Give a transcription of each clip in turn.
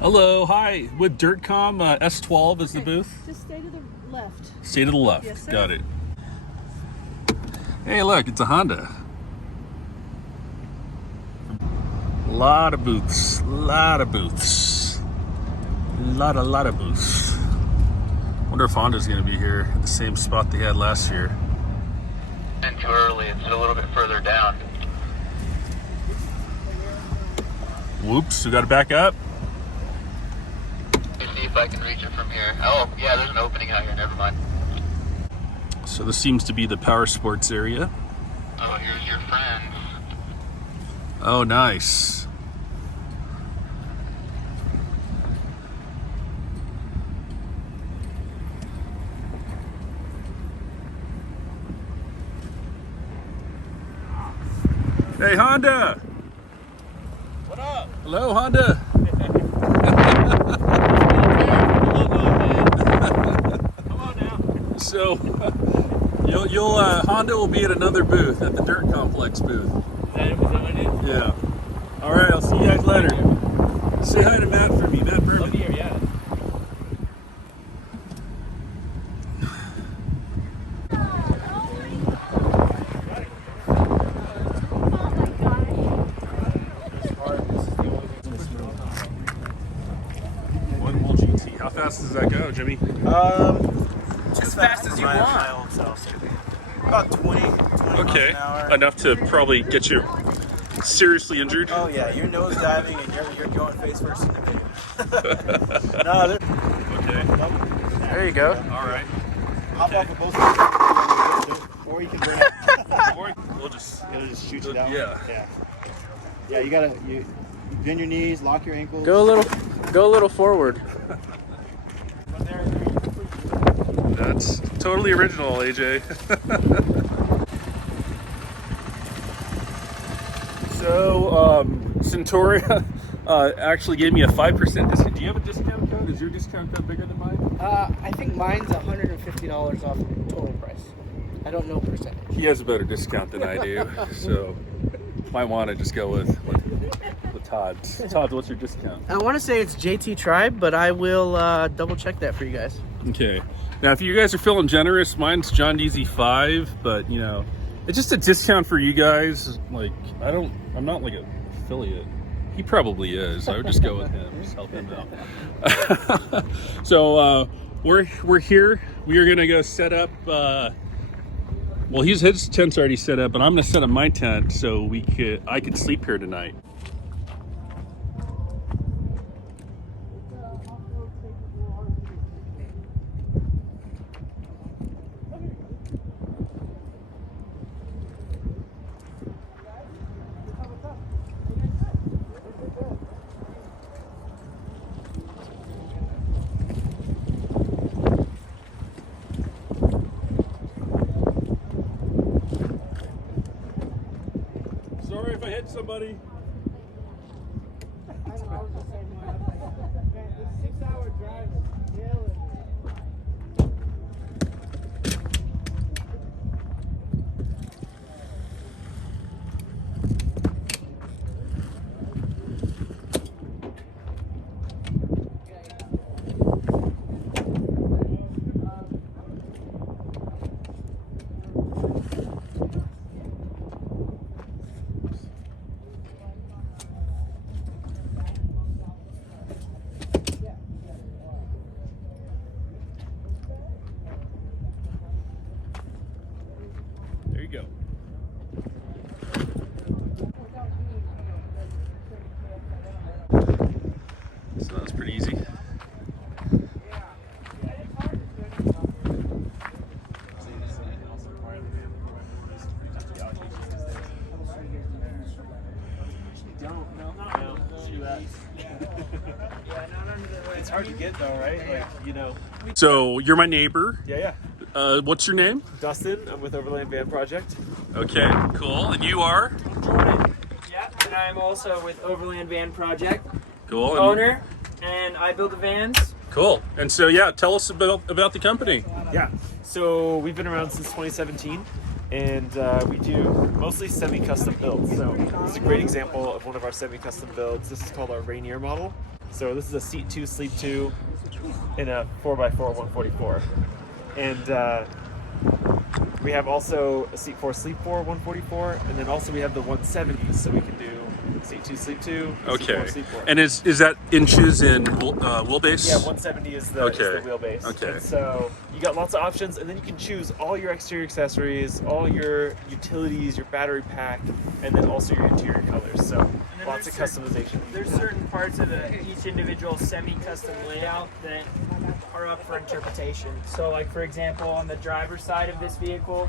Hello, hi. With DirtCom, S12 is the booth. Just stay to the left. Stay to the left. Yes, sir. Got it. Hey, look, it's a Honda. Lot of booths. Lot of booths. Lot of booths. Wonder if Honda's going to be here at the same spot they had last year. And too early, it's a little bit further down. Whoops, we got to back up. Let me see if I can reach it from here. Oh, yeah, there's an opening out here, never mind. So this seems to be the power sports area. Oh, here's your friends. Oh, nice. Hey, Honda. What up? Hello, Honda. Come on now. So, you'll Honda will be at another booth, at the Dirt Complex booth. Is that what it is? Yeah. All right, I'll see you guys later. Say hi to Matt for me, Matt Love Berman. to hear, yeah. One more GT. How fast does that go, Jimmy? As fast as you want. My old self. About 20 Okay, miles an hour. enough to probably get you seriously injured. Oh yeah, you're nose diving and you're going face first in the video. No, Okay. there you go. All right. Hop off of both sides. Or you can bring it. Or we'll just. It'll just shoot you down. Yeah. Yeah, you gotta bend your knees, lock your ankles. Go a little forward. That's totally original, AJ. So, Centauria actually gave me a 5% discount. Do you have a discount code? Is your discount code bigger than mine? I think mine's $150 off total price. I don't know percentage. He has a better discount than I do, so might want to just go with Todd's. Todd, what's your discount? I want to say it's JT Tribe, but I will double check that for you guys. Okay. Now, if you guys are feeling generous, mine's John Deasy 5, but it's just a discount for you guys. Like, I'm not like an affiliate. He probably is. I would just go with him, just help him out. So we're here. We are gonna go set up. Well, his tent's already set up, but I'm gonna set up my tent so I could sleep here tonight. Sorry if I hit somebody. There you go. So that was pretty easy. It's hard to get though, right? Like, So you're my neighbor. Yeah. What's your name? Dustin, I'm with Overland Van Project. Okay, cool. And you are? Jordan. Yeah, and I'm also with Overland Van Project, Cool. And, owner, and I build the vans. Cool. And so, yeah, tell us about the company. Yeah. So we've been around since 2017. And we do mostly semi-custom builds. So this is a great example of one of our semi-custom builds. This is called our Rainier model. So this is a seat 2, sleep 2 in a 4x4 144. And we have also a seat 4, sleep 4 144, and then also we have the 170s, so we can do seat 2, sleep 2, seat 4, sleep 4. And is that inches in wheelbase? Yeah, 170 is the wheelbase. Okay. And so you got lots of options, and then you can choose all your exterior accessories, all your utilities, your battery pack, and then also your interior colors. So lots of customization. There's certain parts of each individual semi-custom layout that are up for interpretation. So, like for example, on the driver's side of this vehicle,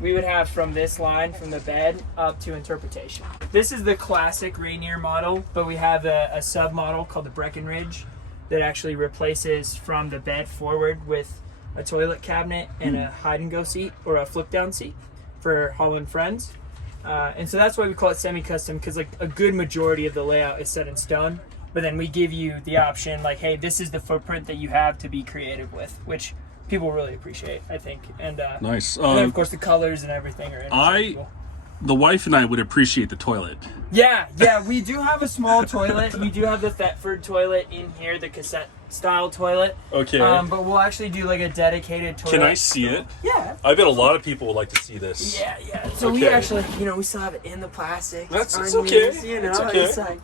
we would have from this line, from the bed up to interpretation. This is the classic Rainier model, but we have a sub-model called the Breckenridge that actually replaces from the bed forward with a toilet cabinet and a hide-and-go seat or a flip-down seat for hauling friends. And so that's why we call it semi-custom, because like a good majority of the layout is set in stone, but then we give you the option like, hey, this is the footprint that you have to be creative with, which people really appreciate, I think. And nice. and then of course the colors and everything are interchangeable. The wife and I would appreciate the toilet. Yeah, we do have a small toilet. We do have the Thetford toilet in here, the cassette style toilet. Okay. But we'll actually do like a dedicated toilet. Can I see it? Yeah. I bet a lot of people would like to see this. Yeah. So we actually, we still have it in the plastic. It's on okay. these, It's okay. It's like,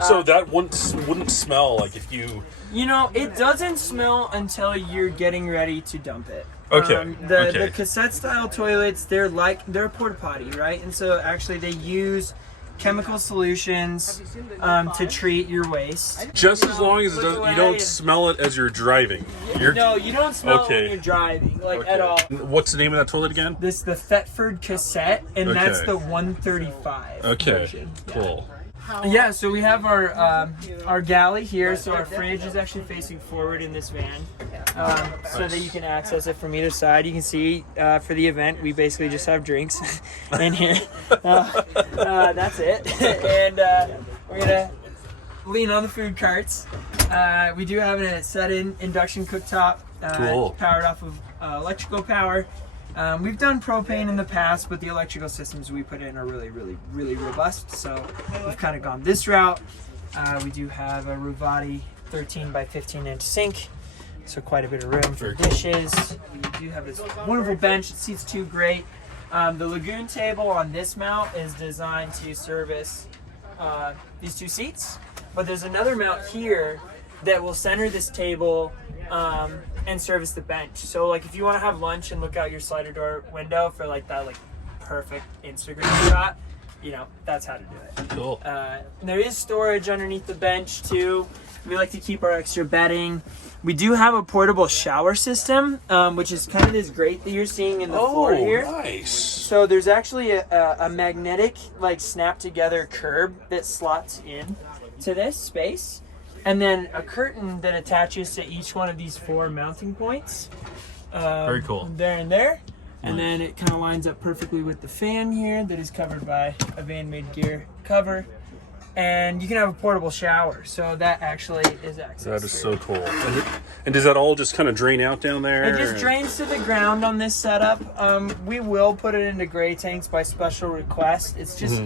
So that wouldn't smell like if you... it doesn't smell until you're getting ready to dump it. Okay. The cassette style toilets, they're a porta potty, right? And so actually they use chemical solutions to treat your waste. Just as long as you don't smell it as you're driving. No, you don't smell it when you're driving, at all. What's the name of that toilet again? This is the Thetford cassette, and that's the 135 version. Cool. Yeah, so we have our galley here. So our fridge is actually facing forward in this van, so that you can access it from either side. You can see for the event, we basically just have drinks in here. That's it. And we're gonna lean on the food carts. We do have a set-in induction cooktop, powered off of electrical power. We've done propane in the past, but the electrical systems we put in are really, really, really robust. So we've kind of gone this route. We do have a Ruvati 13 by 15 inch sink, so quite a bit of room for dishes. We do have this wonderful bench. It seats two great. The Lagoon table on this mount is designed to service these two seats, but there's another mount here that will center this table and service the bench. So like if you want to have lunch and look out your slider door window for like that perfect Instagram shot, that's how to do it. Cool. There is storage underneath the bench too. We like to keep our extra bedding. We do have a portable shower system, which is kind of this grate that you're seeing in the floor here. Nice. So there's actually a magnetic snap together curb that slots in to this space. And then a curtain that attaches to each one of these four mounting points. Very cool. There and there. And then it kind of lines up perfectly with the fan here that is covered by a Van Made Gear cover. And you can have a portable shower. So that actually is access. That is so cool. And does that all just kind of drain out down there? It just drains to the ground on this setup. We will put it into gray tanks by special request. It's just...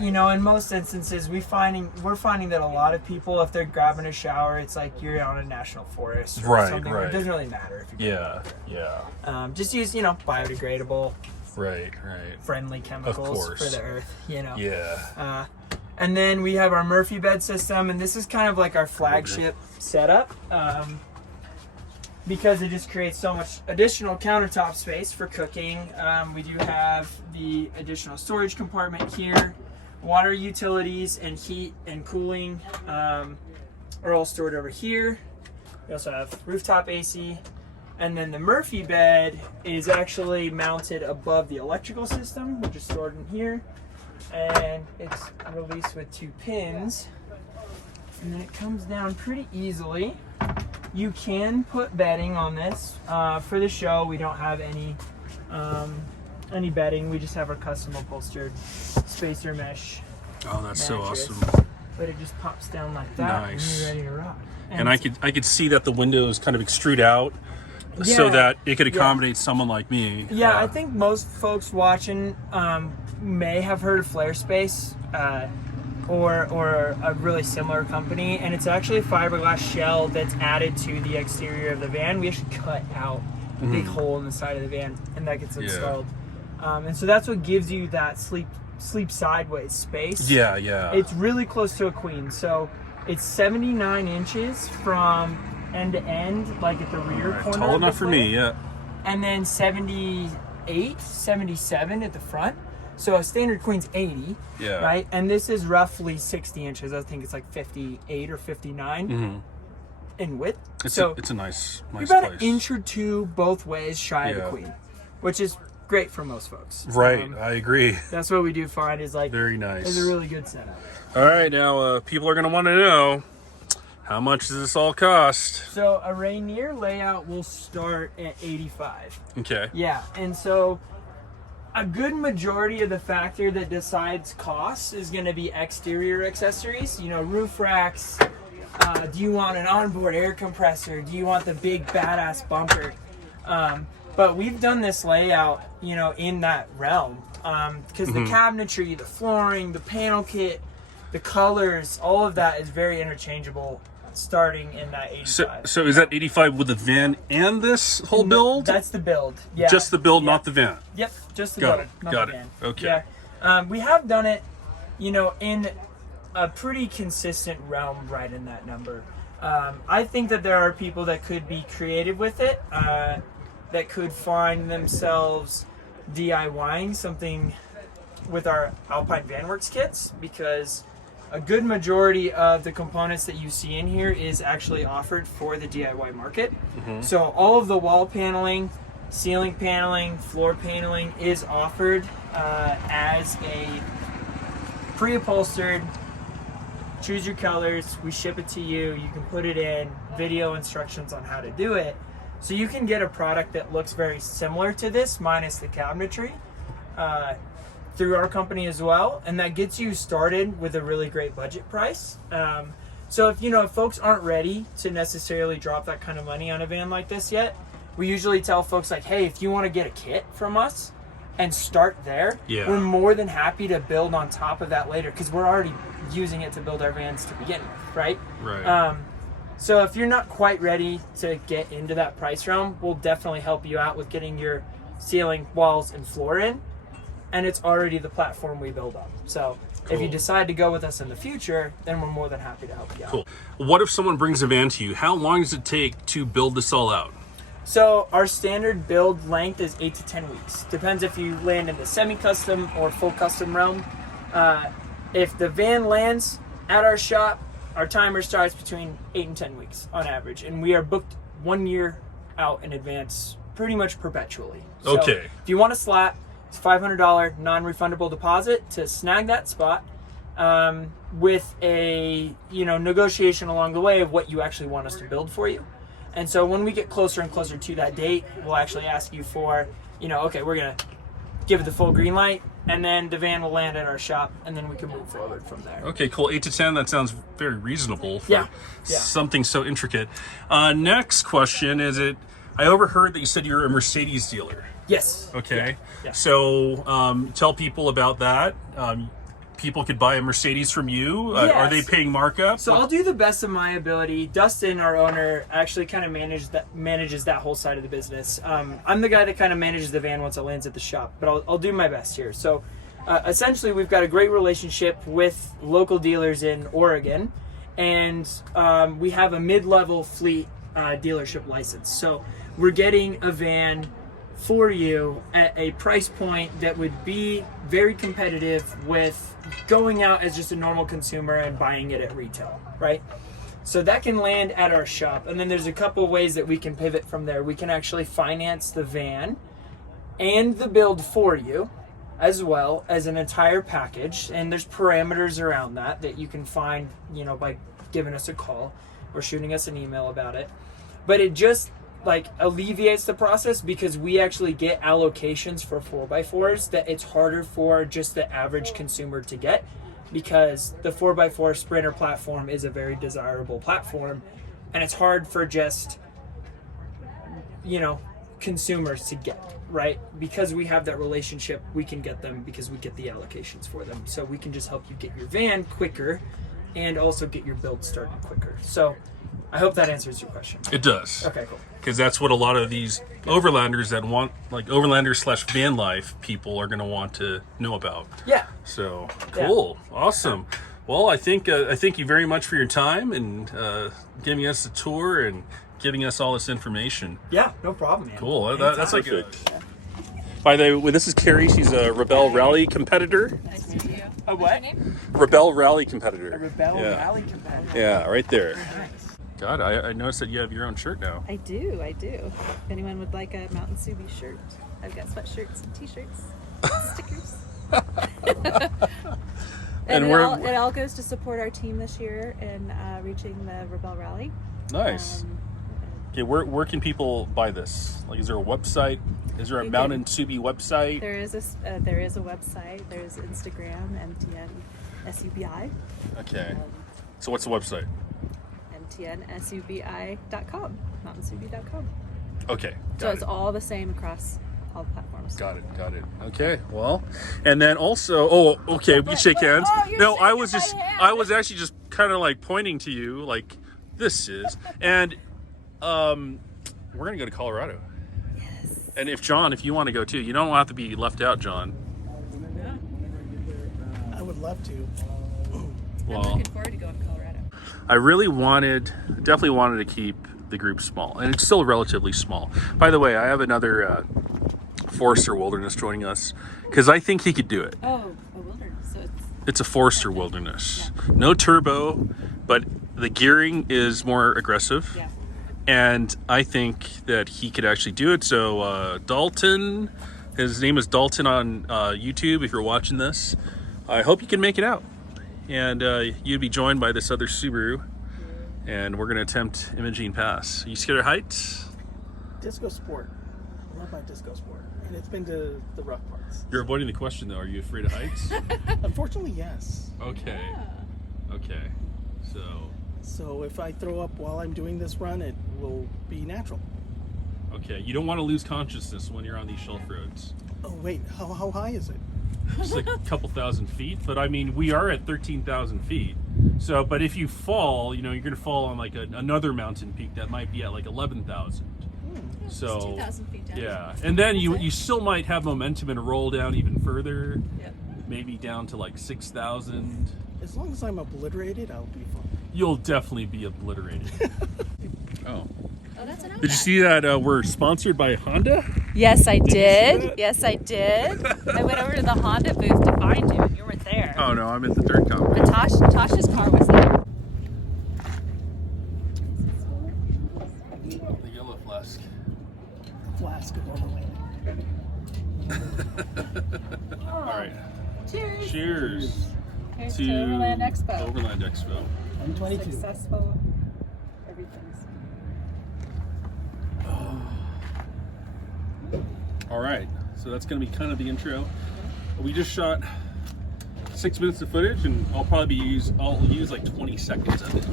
in most instances, we're finding that a lot of people, if they're grabbing a shower, it's like you're on a national forest or something. Where it doesn't really matter if you're just use, biodegradable, friendly chemicals for the earth, Yeah. And then we have our Murphy bed system, and this is kind of like our flagship setup. Because it just creates so much additional countertop space for cooking. We do have the additional storage compartment here. Water utilities and heat and cooling are all stored over here. We also have rooftop AC. And then the Murphy bed is actually mounted above the electrical system, which is stored in here. And it's released with two pins. And then it comes down pretty easily. You can put bedding on this. For the show, we don't have any bedding. We just have our custom upholstered spacer mesh. Oh, that's mattress. so awesome. But it just pops down like that, and you're ready to rock. And I could see that the windows kind of extrude out, so that it could accommodate someone like me. Yeah, I think most folks watching may have heard of Flare Space. or a really similar company, and it's actually a fiberglass shell that's added to the exterior of the van. We actually cut out a big hole in the side of the van, and that gets installed. And so that's what gives you that sleep sideways space. Yeah. It's really close to a queen. So it's 79 inches from end to end, like at the rear corner. Tall enough for me, yeah. And then 78, 77 at the front. So a standard queen's 80, right? And this is roughly 60 inches. I think it's like 58 or 59 in width. It's a nice you're about place. an inch or two both ways shy of a queen, which is great for most folks. Right, I agree. That's what we do find is like very nice. It's a really good setup. All right, now people are going to want to know, how much does this all cost? So a Rainier layout will start at 85. Okay. Yeah, and so a good majority of the factor that decides costs is going to be exterior accessories. You know, roof racks. Do you want an onboard air compressor? Do you want the big badass bumper? But we've done this layout, you know, in that realm because the cabinetry, the flooring, the panel kit, the colors, all of that is very interchangeable. Starting in that 85. So is that 85 with the van and this whole build? That's the build. Yeah. Just the build, not the van. Yep, just the Got build. it. Not Got the it. van. Okay. Yeah. We have done it, you know, in a pretty consistent realm right in that number. I think that there are people that could be creative with it, that could find themselves DIYing something with our Alpine VanWorks kits, because a good majority of the components that you see in here is actually offered for the DIY market. So all of the wall paneling, ceiling paneling, floor paneling is offered as a pre-upholstered, choose your colors, we ship it to you, you can put it in, video instructions on how to do it. So you can get a product that looks very similar to this, minus the cabinetry, through our company as well, and that gets you started with a really great budget price. So if folks aren't ready to necessarily drop that kind of money on a van like this yet, we usually tell folks like, hey, if you want to get a kit from us and start there, we're more than happy to build on top of that later, because we're already using it to build our vans to begin with, right? So if you're not quite ready to get into that price realm, we'll definitely help you out with getting your ceiling, walls, and floor in. And it's already the platform we build on. So if you decide to go with us in the future, then we're more than happy to help you out. Cool. What if someone brings a van to you? How long does it take to build this all out? So our standard build length is 8 to 10 weeks. Depends if you land in the semi-custom or full custom realm. If the van lands at our shop, our timer starts between 8 and 10 weeks on average. And we are booked 1 year out in advance, pretty much perpetually. So if you want a slot, it's $500 non-refundable deposit to snag that spot, with a negotiation along the way of what you actually want us to build for you. And so when we get closer and closer to that date, we'll actually ask you for, okay, we're gonna give it the full green light, and then the van will land at our shop, and then we can move forward from there. Okay, cool. 8 to 10. That sounds very reasonable for something so intricate. Next question is I overheard that you said you're a Mercedes dealer. Yes. Okay. Yeah. So tell people about that. People could buy a Mercedes from you. Yes. Are they paying markup? So I'll do the best of my ability. Dustin, our owner, actually kind of manages that whole side of the business. I'm the guy that kind of manages the van once it lands at the shop, but I'll do my best here. So essentially, we've got a great relationship with local dealers in Oregon, and we have a mid-level fleet dealership license. So we're getting a van for you at a price point that would be very competitive with going out as just a normal consumer and buying it at retail, right? So that can land at our shop. And then there's a couple ways that we can pivot from there. We can actually finance the van and the build for you, as well as an entire package. And there's parameters around that you can find, by giving us a call or shooting us an email about it. But it just alleviates the process, because we actually get allocations for 4x4s that it's harder for just the average consumer to get, because the 4x4 Sprinter platform is a very desirable platform, and it's hard for just consumers to get, right? Because we have that relationship, we can get them because we get the allocations for them. So we can just help you get your van quicker and also get your build started quicker. So I hope that answers your question. It does. Okay, cool. Because that's what a lot of these overlanders that want, like overlanders / van life people are going to want to know about. Yeah. So cool. Awesome. Well, I thank you very much for your time and giving us a tour and giving us all this information. Yeah, no problem, man. Cool. That's like a... By the way, this is Carrie. She's a Rebel Rally competitor. Nice to meet you. A what? Rebel Rally competitor. A Rebel Rally competitor. Yeah, right there. Nice. God, I noticed that you have your own shirt now. I do. If anyone would like a Mountain Subi shirt, I've got sweatshirts and t-shirts, stickers. And it all goes to support our team this year in reaching the Rebel Rally. Nice. Okay, where can people buy this? Like, is there a website? Is there a Mountain Subi website? There is a website. There's Instagram, MTN SUBI. Okay. So what's the website? MTNSUBI.com. MountainSubi.com. Okay. So it's all the same across all the platforms. Got it. Okay. Well, and then also, we can shake hands. No, I was actually just kind of like pointing to you, like this is, and we're gonna go to Colorado. Yes. And if you want to go too, you don't have to be left out, John. I would love to. Well, I'm looking forward to going to Colorado. I definitely wanted to keep the group small, and it's still relatively small. By the way, I have another Forester Wilderness joining us because I think he could do it. Oh, a wilderness. So It's a Forester Wilderness. No turbo, but the gearing is more aggressive. yeah. And I think that he could actually do it. So Dalton, his name is Dalton on YouTube, if you're watching this. I hope you can make it out. And you'd be joined by this other Subaru. And we're going to attempt Imogene Pass. Are you scared of heights? Disco Sport. I love my Disco Sport. And it's been to the rough parts. You're avoiding the question, though. Are you afraid of heights? Unfortunately, yes. Okay. Okay. So if I throw up while I'm doing this run, it will be natural. Okay. You don't want to lose consciousness when you're on these shelf roads. Oh, wait. How high is it? It's like a couple thousand feet, but I mean, we are at 13,000 feet. So, but if you fall, you're going to fall on like another mountain peak that might be at like 11,000. So, 2,000 feet down. yeah. And then you still might have momentum and roll down even further. Yep. Maybe down to like 6,000. As long as I'm obliterated, I'll be fine. You'll definitely be obliterated. Oh. Oh, that's an Did you see that we're sponsored by Honda? Yes, I you see did. that? Yes, I did. I went over to the Honda booth to find you, and you weren't there. Oh no, I'm at the dirt comp. But Tasha's car was there. The yellow flask. Flask of Overland. All right. Cheers. Cheers. Here's to to Overland Expo. Overland Expo. I'm 22. Successful. Everything's. All right, so that's going to be kind of the intro. We just shot 6 minutes of footage, and I'll use like 20 seconds of it.